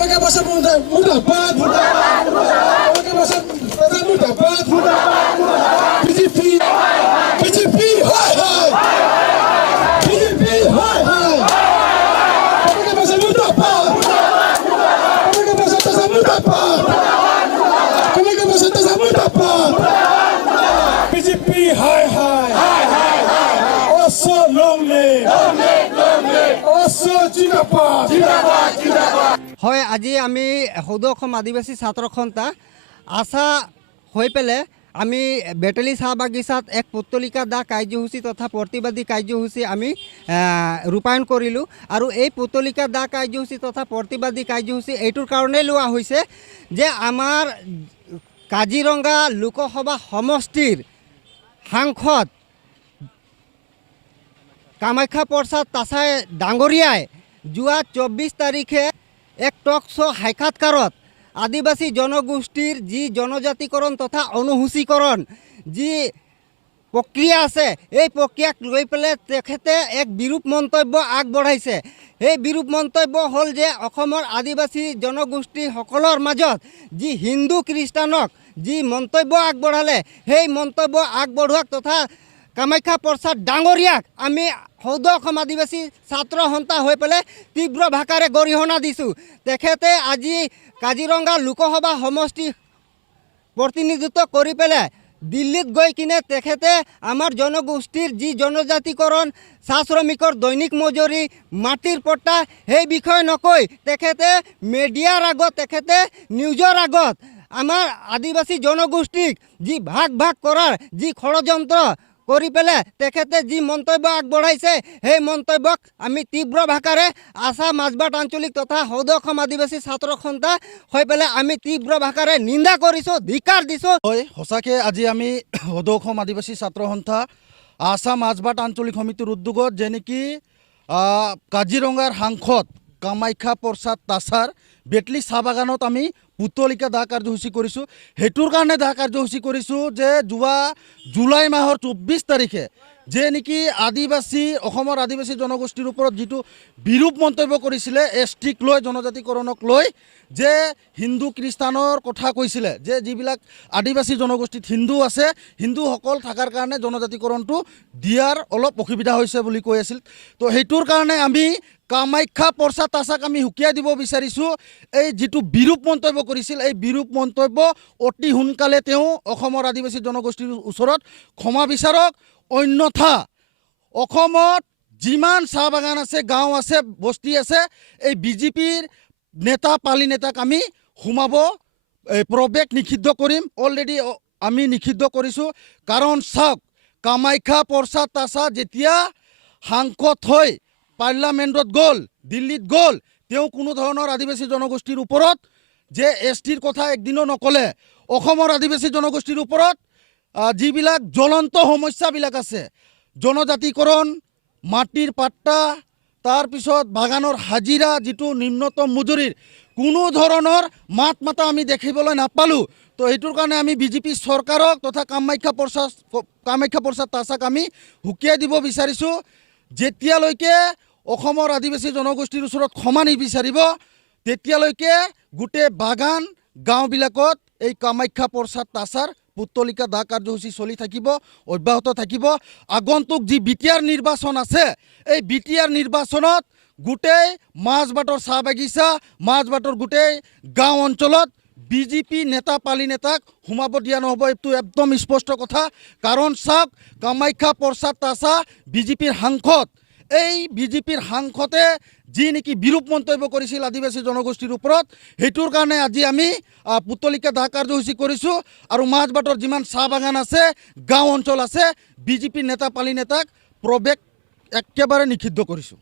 Pagkakabasa mudapat. Pagkakabasa mudapat. BJP. BJP. Hai hai. BJP. Hai hai. Pagkakabasa mudapat. Pagkakabasa mudapat. Pagkakabasa mudapat. BJP. Hai hai. Also long live. Also Jindabad. হয় আজি আমি সৌদ অসম আদিবাসী ছাত্ৰ সন্থা আশা হৈ পেলে আমি বেটেলি চাহ বাগিচাত এক পুতলিকা দা কাৰ্যসূচী তথা প্ৰতিবাদী কাৰ্যসূচী আমি ৰূপায়ণ কৰিলোঁ আৰু এই পুতলিকা দা কাৰ্যসূচী তথা প্ৰতিবাদী কাৰ্যসূচী এইটোৰ কাৰণেই লোৱা হৈছে যে আমাৰ কাজিৰঙা লোকসভা সমষ্টিৰ সাংসদ কামাখ্যা প্ৰসাদ তাছাই ডাঙৰীয়াই যোৱা 24 তাৰিখে এক টক শ্ব' সাক্ষাৎকাৰত আদিবাসী জনগোষ্ঠীৰ যি জনজাতিকৰণ তথা অনুসূচীকৰণ যি প্ৰক্ৰিয়া আছে এই প্ৰক্ৰিয়াক লৈ পেলাই তেখেতে এক বিৰূপ মন্তব্য আগবঢ়াইছে। এই বিৰূপ মন্তব্য হ'ল যে অসমৰ আদিবাসী জনগোষ্ঠীসকলৰ মাজত যি হিন্দু খ্ৰীষ্টানক যি মন্তব্য আগবঢ়ালে সেই মন্তব্য আগবঢ়োৱাক তথা কামাখ্যা প্ৰসাদ ডাঙৰীয়াক আমি সৌদ অসম আদিবাসী ছাত্ৰ সন্থা হৈ পেলাই তীব্ৰ ভাষাৰে গৰিহণা দিছোঁ। তেখেতে আজি কাজিৰঙা লোকসভা সমষ্টি প্ৰতিনিধিত্ব কৰি পেলাই দিল্লীত গৈ কিনে তেখেতে আমাৰ জনগোষ্ঠীৰ যি জনজাতিকৰণ চাহ শ্ৰমিকৰ দৈনিক মজুৰি মাটিৰ পট্টা সেই বিষয় নকৈ তেখেতে মিডিয়াৰ আগত তেখেতে নিউজৰ আগত আমাৰ আদিবাসী জনগোষ্ঠীক যি ভাগ ভাগ কৰাৰ যি ষড়যন্ত্ৰ কৰি পেলাই তেখেতে যি মন্তব্য আগবঢ়াইছে সেই মন্তব্যক আমি তীব্ৰ ভাষাৰে আসাম মাজবাট আঞ্চলিক তথা সৌদ অসম আদিবাসী ছাত্ৰ সন্থা হৈ পেলাই আমি তীব্ৰ ভাষাৰে নিন্দা কৰিছোঁ, ধিক্কাৰ দিছোঁ। হয়, সঁচাকৈ আজি আমি সৌদ অসম আদিবাসী ছাত্ৰ সন্থা আসাম মাজবাট আঞ্চলিক সমিতিৰ উদ্যোগত যে নেকি কাজিৰঙাৰ সাংসদ কামাখ্যা প্ৰসাদ তাছাৰ বেটলি চাহ বাগানত আমি পুতলিকা দা কাৰ্যসূচী কৰিছোঁ। সেইটোৰ কাৰণে দা কাৰ্যসূচী কৰিছোঁ যে যোৱা জুলাই মাহৰ 24 তাৰিখে যে নেকি অসমৰ আদিবাসী জনগোষ্ঠীৰ ওপৰত যিটো বিৰূপ মন্তব্য কৰিছিলে এছটিক লৈ জনজাতিকৰণক লৈ যে হিন্দু খ্ৰীষ্টানৰ কথা কৈছিলে যে যিবিলাক আদিবাসী জনগোষ্ঠীত হিন্দু আছে হিন্দুসকল থকাৰ কাৰণে জনজাতিকৰণটো দিয়াৰ অলপ অসুবিধা হৈছে বুলি কৈ আছিল। তো সেইটোৰ কাৰণে আমি কামাখ্যা প্ৰসাদ তাছাক আমি হুকিয়াই দিব বিচাৰিছোঁ। এই যিটো বিৰূপ মন্তব্য কৰিছিল এই বিৰূপ মন্তব্য অতি সোনকালে তেওঁ অসমৰ আদিবাসী জনগোষ্ঠীৰ ওচৰত ক্ষমা বিচাৰক, অন্যথা অসমত যিমান চাহ বাগান আছে গাঁও আছে বস্তি আছে এই বিজেপিৰ নেতা পালি নেতাক আমি সোমাব প্ৰৱেশ নিষিদ্ধ কৰিম। অলৰেডি আমি নিষিদ্ধ কৰিছোঁ। কাৰণ চাওক কামাখ্যা প্ৰসাদ তাছা যেতিয়া সাংসদ হৈ পাৰ্লামেণ্টত গ'ল, দিল্লীত গ'ল, তেওঁ কোনো ধৰণৰ আদিবাসী জনগোষ্ঠীৰ ওপৰত যে এছটিৰ কথা একদিনো নক'লে। অসমৰ আদিবাসী জনগোষ্ঠীৰ ওপৰত যিবিলাক জ্বলন্ত সমস্যাবিলাক আছে জনজাতিকৰণ, মাটিৰ পাট্টা, তাৰপিছত বাগানৰ হাজিৰা যিটো নিম্নতম মজুৰিৰ কোনো ধৰণৰ মাত মাতা আমি দেখিবলৈ নাপালোঁ। তো এইটোৰ কাৰণে আমি বিজেপি চৰকাৰক তথা কামাখ্যা প্ৰসাদ তাছাক আমি হুকিয়াই দিব বিচাৰিছোঁ। যেতিয়ালৈকে অসমৰ আদিবাসী জনগোষ্ঠীৰ ওচৰত ক্ষমা নিবিচাৰিব তেতিয়ালৈকে গোটেই বাগান গাঁওবিলাকত এই কামাখ্যা প্ৰসাদ তাছাৰ পুতলিকা দা কাৰ্যসূচী চলি থাকিব, অব্যাহত থাকিব। আগন্তুক যি বিটিআৰ নিৰ্বাচন আছে এই বিটিআৰ নিৰ্বাচনত গোটেই মাজবাটৰ চাহ বাগিচা মাজবাটৰ গোটেই গাঁও অঞ্চলত বিজেপি নেতা পালি নেতাক সোমাব দিয়া নহ'ব। এইটো একদম স্পষ্ট কথা। কাৰণ চাওক কামাখ্যা প্ৰসাদ তাছা বিজেপিৰ সাংসদ, এই বিজেপিৰ সাংসদে যি নেকি বিৰূপ মন্তব্য কৰিছিল আদিবাসী জনগোষ্ঠীৰ ওপৰত সেইটোৰ কাৰণে আজি আমি পুতলিকা দা কাৰ্যসূচী কৰিছোঁ। আৰু মাজবাটৰ যিমান চাহ বাগান আছে গাঁও অঞ্চল আছে বিজেপিৰ নেতা পালি নেতাক প্ৰৱেশ একেবাৰে নিষিদ্ধ কৰিছোঁ।